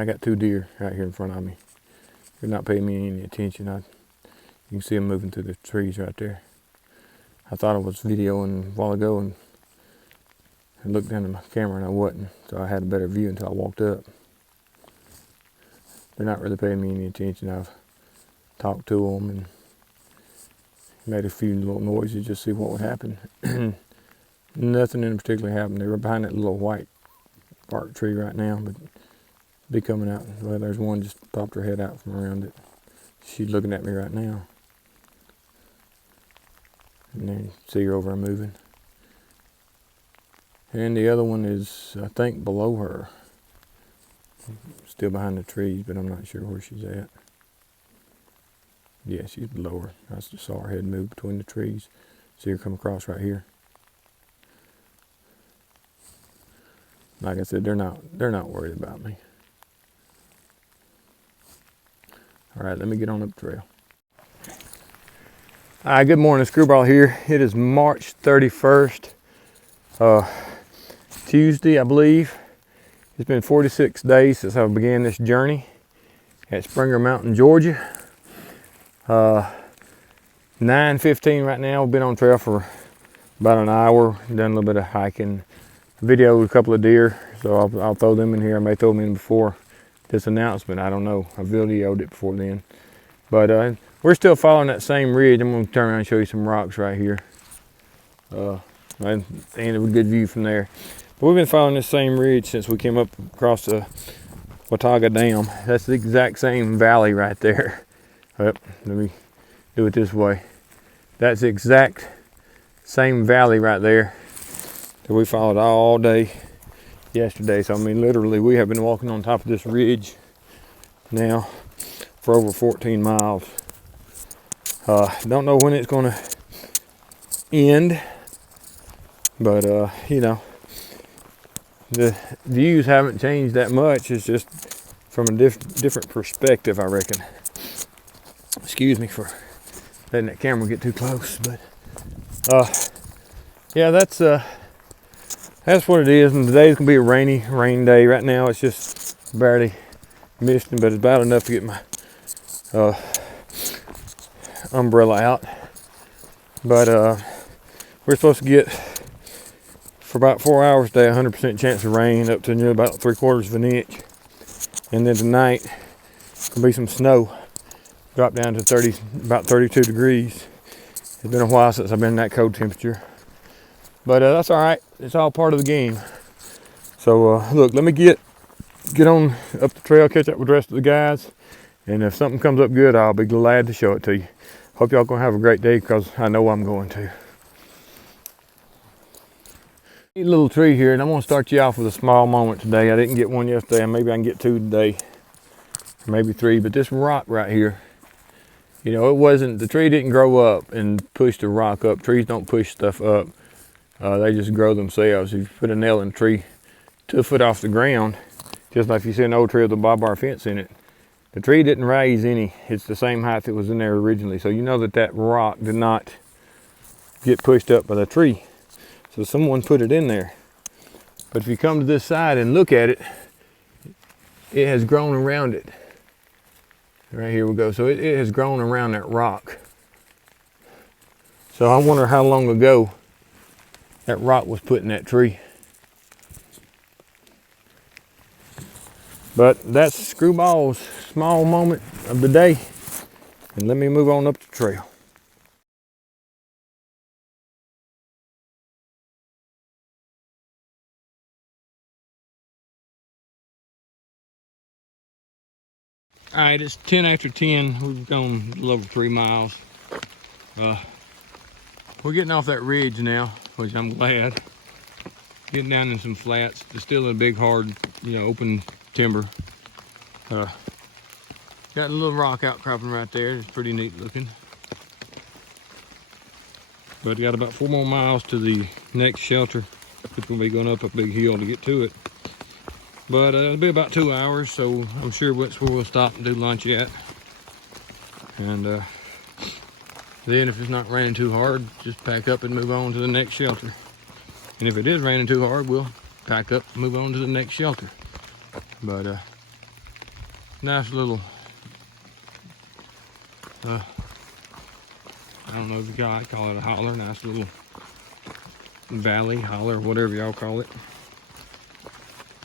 I got two deer right here in front of me. They're not paying me any attention. You can see them moving through the trees right there. I thought I was videoing a while ago and I looked down at my camera and I wasn't, so I had a better view until I walked up. They're not really paying me any attention. I've talked to them and made a few little noises just to see what would happen. Nothing in particular happened. They were behind that little white bark tree right now, but be coming out. Well, there's one just popped her head out from around it. She's looking at me right now. And then see her over moving. And the other one is, I think, below her. Still behind the trees, but I'm not sure where she's at. Yeah, she's below her. I just saw her head move between the trees. See her come across right here. Like I said, they're not worried about me. All right, let me get on up the trail. All right, good morning, Screwball here. It is March 31st, Tuesday, I believe. It's been 46 days since I began this journey at Springer Mountain, Georgia. 9:15 right now. We've been on trail for about an hour. Done a little bit of hiking. Videoed a couple of deer, so I'll throw them in here. I may throw them in before this announcement. I don't know. I videoed it before then. But we're still following that same ridge. I'm going to turn around and show you some rocks right here. And a good view from there. But we've been following this same ridge since we came up across the Watauga Dam. That's the exact same valley right there. Yep, let me do it this way. That's the exact same valley right there that we followed all day yesterday. So I mean, literally, we have been walking on top of this ridge now for over 14 miles. Don't know when it's going to end, but you know, the views haven't changed that much. It's just from a different perspective, I reckon. Excuse me for letting that camera get too close, but yeah, that's what it is. And today's gonna be a rain day. Right now, it's just barely misting, but it's about enough to get my umbrella out. But we're supposed to get, for about 4 hours today, 100% chance of rain, up to near about 3/4 of an inch. And then tonight, gonna be some snow. Drop down to about 32 degrees. It's been a while since I've been in that cold temperature. But that's all right. It's all part of the game. So look, let me get on up the trail, catch up with the rest of the guys. And if something comes up good, I'll be glad to show it to you. Hope y'all gonna have a great day, because I know I'm going to. Neat little tree here, and I'm gonna start you off with a small moment today. I didn't get one yesterday, and maybe I can get two today, maybe three. But this rock right here, you know, the tree didn't grow up and push the rock up. Trees don't push stuff up. They just grow themselves. If you put a nail in a tree 2 foot off the ground, just like if you see an old tree with a barbed wire fence in it, the tree didn't raise any. It's the same height it was in there originally. So you know that rock did not get pushed up by the tree. So someone put it in there. But if you come to this side and look at it, it has grown around it. Right here we go. So it has grown around that rock. So I wonder how long ago that rock was put in that tree. But that's Screwball's small moment of the day. And let me move on up the trail. All right, it's 10 after 10. We've gone a little over 3 miles. We're getting off that ridge now, which I'm glad. Getting down in some flats. There's still a big, hard, open timber. Got a little rock outcropping right there. It's pretty neat looking. But we got about 4 more miles to the next shelter. It's gonna be going up a big hill to get to it. But it'll be about 2 hours, so I'm sure that's where we'll stop and do lunch at. And then if it's not raining too hard, just pack up and move on to the next shelter. And if it is raining too hard, we'll pack up and move on to the next shelter. But Nice little, I don't know if you call it a holler. Nice little valley, holler, whatever y'all call it.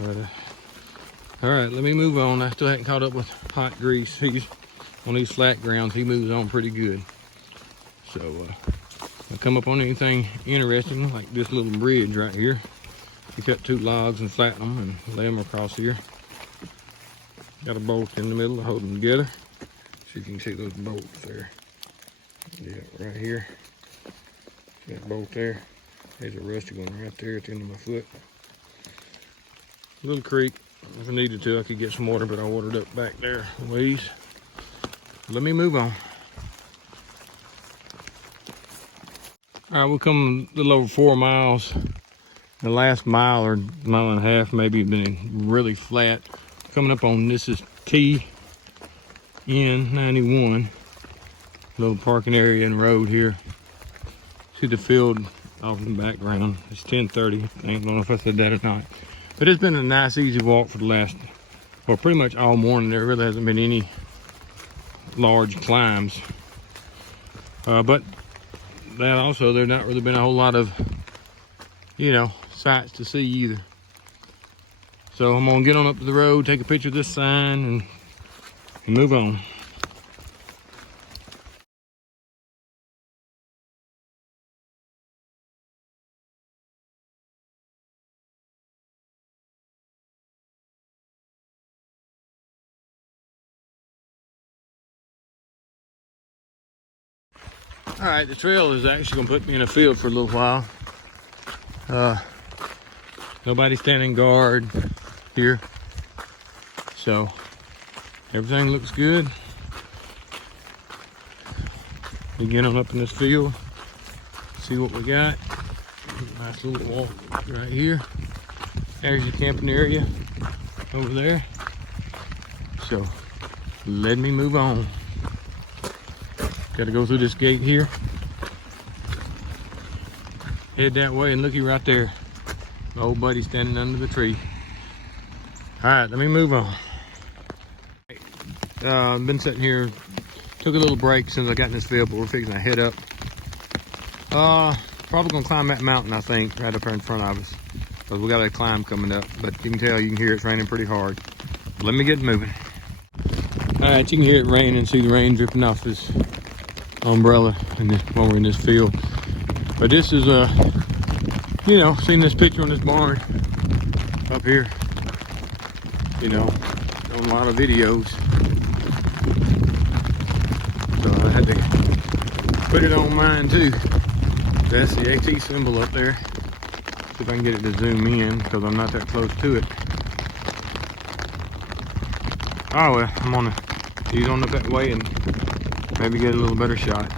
But, all right, let me move on. I still hadn't caught up with Hot Grease. He's on these flat grounds. He moves on pretty good. So, if I come up on anything interesting, like this little bridge right here, you cut 2 logs and flatten them and lay them across here. Got a bolt in the middle to hold them together. So you can see those bolts there. Yeah, right here. See that bolt there? There's a rusty one right there at the end of my foot. Little creek. If I needed to, I could get some water, but I watered up back there a ways. Let me move on. All right, we'll come a little over 4 miles. The last mile or mile and a half maybe been really flat. Coming up on this is TN91. Little parking area and road here. See the field off in the background. It's 10:30. I don't know if I said that or not. But it's been a nice, easy walk for the last, well, pretty much all morning. There really hasn't been any large climbs. But that also, there's not really been a whole lot of, you know, sights to see either. So I'm gonna get on up to the road, take a picture of this sign, and move on. All right, the trail is actually gonna put me in a field for a little while. Nobody standing guard here, so everything looks good. We get on up in this field, see what we got. Nice little walk right here. There's your camping area over there. So let me move on. Got to go through this gate here. Head that way and looky right there. My old buddy standing under the tree. All right, let me move on. I've been sitting here, took a little break since I got in this field, but we're fixing to head up. Probably gonna climb that mountain, I think, right up here in front of us. Because we got a climb coming up, but you can tell, you can hear it's raining pretty hard. But let me get moving. All right, you can hear it raining, see the rain dripping off this umbrella while we're in this field. But this is you know, seen this picture on this barn up here, you know, on a lot of videos. So I had to put it on mine too. That's the AT symbol up there. See if I can get it to zoom in because I'm not that close to it. Oh well, I'm gonna ease on up that way and maybe get a little better shot.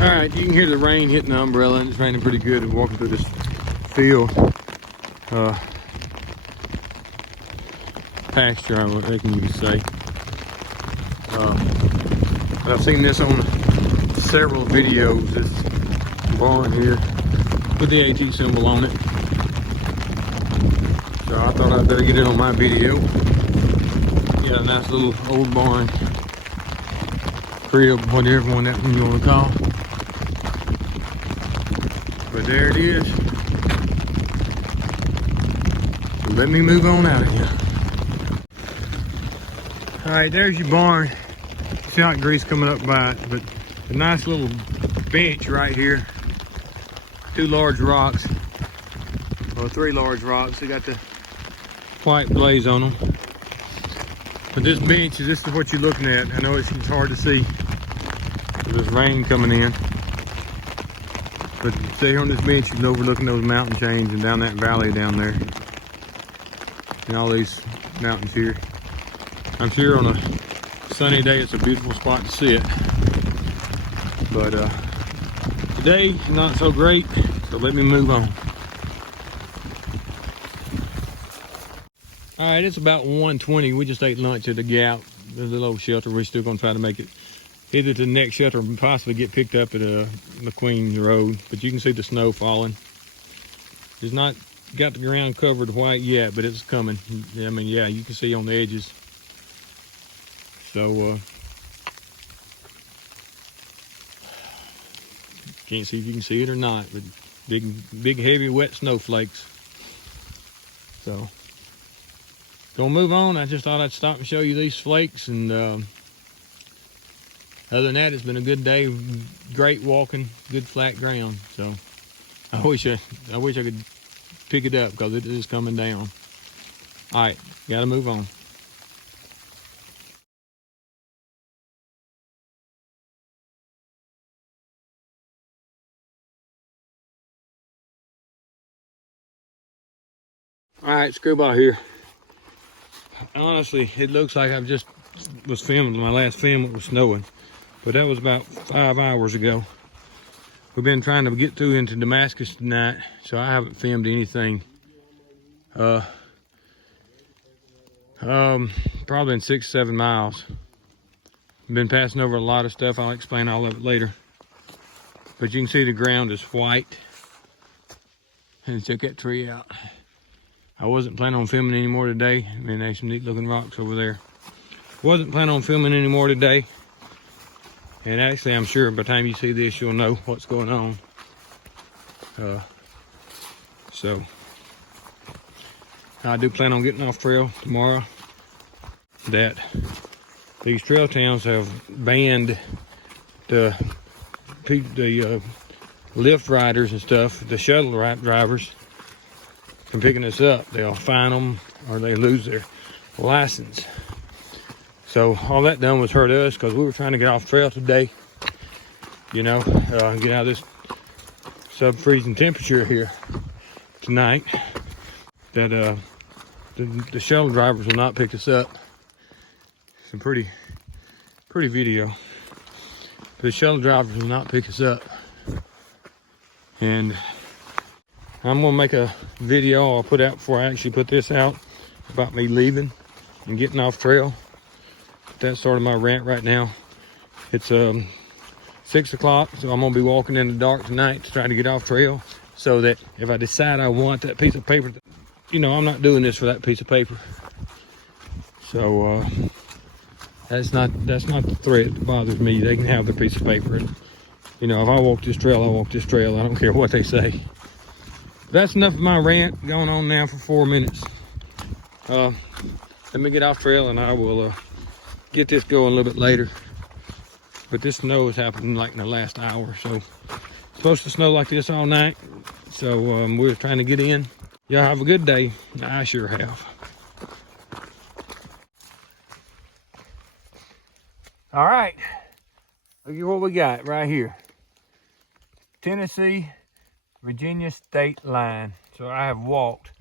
All right, you can hear the rain hitting the umbrella, and it's raining pretty good. We're walking through this field, pasture, I think you can say. But I've seen this on several videos, this barn here with the AT symbol on it. So I thought I'd better get it on my video. Yeah, a nice little old barn, crib, whatever one that one you want to call. But there it is. So let me move on out of here. All right, there's your barn. See hot grease coming up by it, but a nice little bench right here. 2 large rocks, or 3 large rocks. They got the white blaze on them. But this bench, this is what you're looking at. I know it's hard to see. There's rain coming in. But stay here on this bench, you can overlooking those mountain chains and down that valley down there. And all these mountains here. I'm sure on a sunny day it's a beautiful spot to see it. But today, not so great, so let me move on. All right, it's about 1:20. We just ate lunch at the Gap, the little old shelter. We're still gonna try to make it either to the next shelter or possibly get picked up at McQueen's Road. But you can see the snow falling. There's not got the ground covered white yet, but it's coming. I mean, yeah, you can see on the edges. So, can't see if you can see it or not, but big, heavy, wet snowflakes. So, gonna move on. I just thought I'd stop and show you these flakes, and other than that, it's been a good day. Great walking, good flat ground. So, I wish I could pick it up because it is coming down. All right, gotta move on. All right, Screwball here. Honestly, it looks like I've just was filming my last film. It was snowing, but that was about 5 hours ago. We've been trying to get through into Damascus tonight, so I haven't filmed anything. Probably in 6 or 7 miles. Been passing over a lot of stuff. I'll explain all of it later. But you can see the ground is white. And check that tree out. I wasn't planning on filming anymore today. I mean, there's some neat looking rocks over there. Wasn't planning on filming anymore today. And actually, I'm sure by the time you see this, you'll know what's going on. So, I do plan on getting off trail tomorrow. That these trail towns have banned the lift riders and stuff, the shuttle drivers, from picking us up. They'll fine them or they lose their license. So all that done was hurt us because we were trying to get off trail today. You know, get out of this sub-freezing temperature here tonight. That the shuttle drivers will not pick us up. Some pretty video. The shuttle drivers will not pick us up. And I'm gonna make a video I'll put out before I actually put this out about me leaving and getting off trail. That's sort of my rant right now. It's 6 o'clock, so I'm gonna be walking in the dark tonight to try to get off trail, so that if I decide I want that piece of paper, you know, I'm not doing this for that piece of paper. So that's not the threat that bothers me. They can have the piece of paper, and you know, if I walk this trail, I walk this trail. I don't care what they say. That's enough of my rant going on now for 4 minutes. Let me get off trail and I will get this going a little bit later. But this snow is happening like in the last hour. So it's supposed to snow like this all night. So we're trying to get in. Y'all have a good day. I sure have. All right. Look at what we got right here. Tennessee Virginia state line. So I have walked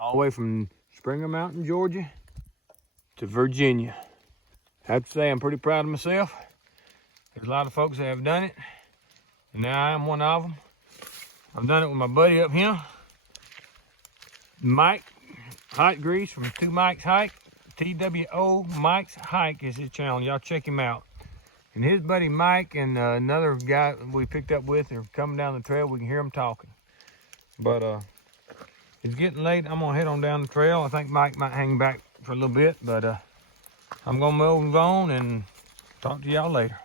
all the way from Springer Mountain, Georgia to Virginia. I have to say I'm pretty proud of myself. There's a lot of folks that have done it, and now I am one of them. I've done it with my buddy up here, Mike Hike Grease from Two Mike's Hike. TWO Mike's Hike is his channel. Y'all check him out. And his buddy Mike and another guy we picked up with are coming down the trail. We can hear them talking. But it's getting late. I'm gonna head on down the trail. I think Mike might hang back for a little bit, but I'm gonna move on and talk to y'all later.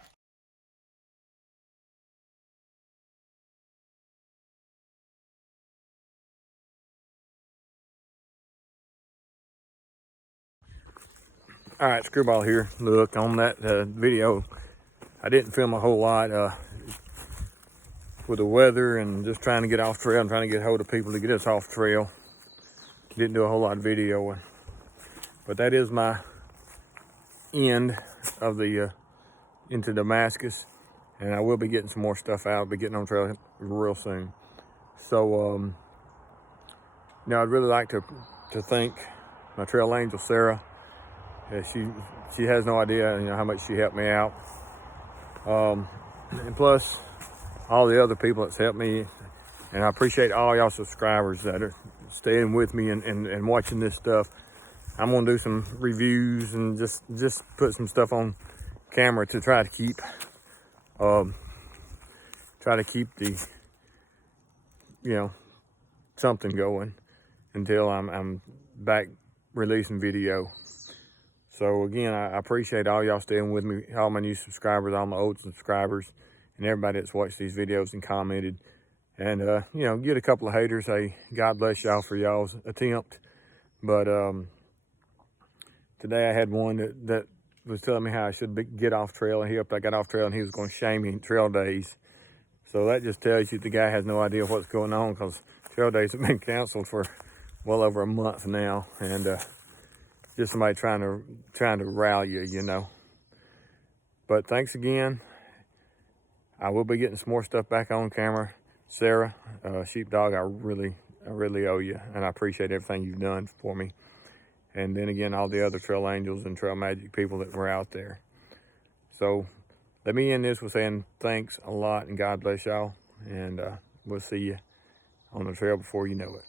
All right, Screwball here. Look, on that video, I didn't film a whole lot with the weather and just trying to get off trail and trying to get hold of people to get us off trail. Didn't do a whole lot of videoing. But that is my end of the into Damascus, and I will be getting some more stuff out. I'll be getting on trail real soon. So, now I'd really like to thank my trail angel, Sarah. She has no idea, you know, how much she helped me out. And plus all the other people that's helped me. And I appreciate all y'all subscribers that are staying with me and watching this stuff. I'm gonna do some reviews and just put some stuff on camera to try to keep the, you know, something going. until I'm back releasing video. So again, I appreciate all y'all staying with me, all my new subscribers, all my old subscribers, and everybody that's watched these videos and commented. And, you know, get a couple of haters. Hey, God bless y'all for y'all's attempt. But today I had one that was telling me how I should get off trail. And I got off trail and he was going to shame me in trail days. So that just tells you the guy has no idea what's going on, because trail days have been canceled for well over a month now. And just somebody trying to rally you, you know. But thanks again. I will be getting some more stuff back on camera. Sarah, Sheepdog, I really owe you, and I appreciate everything you've done for me. And then again, all the other trail angels and trail magic people that were out there. So let me end this with saying thanks a lot, and God bless y'all. And we'll see you on the trail before you know it.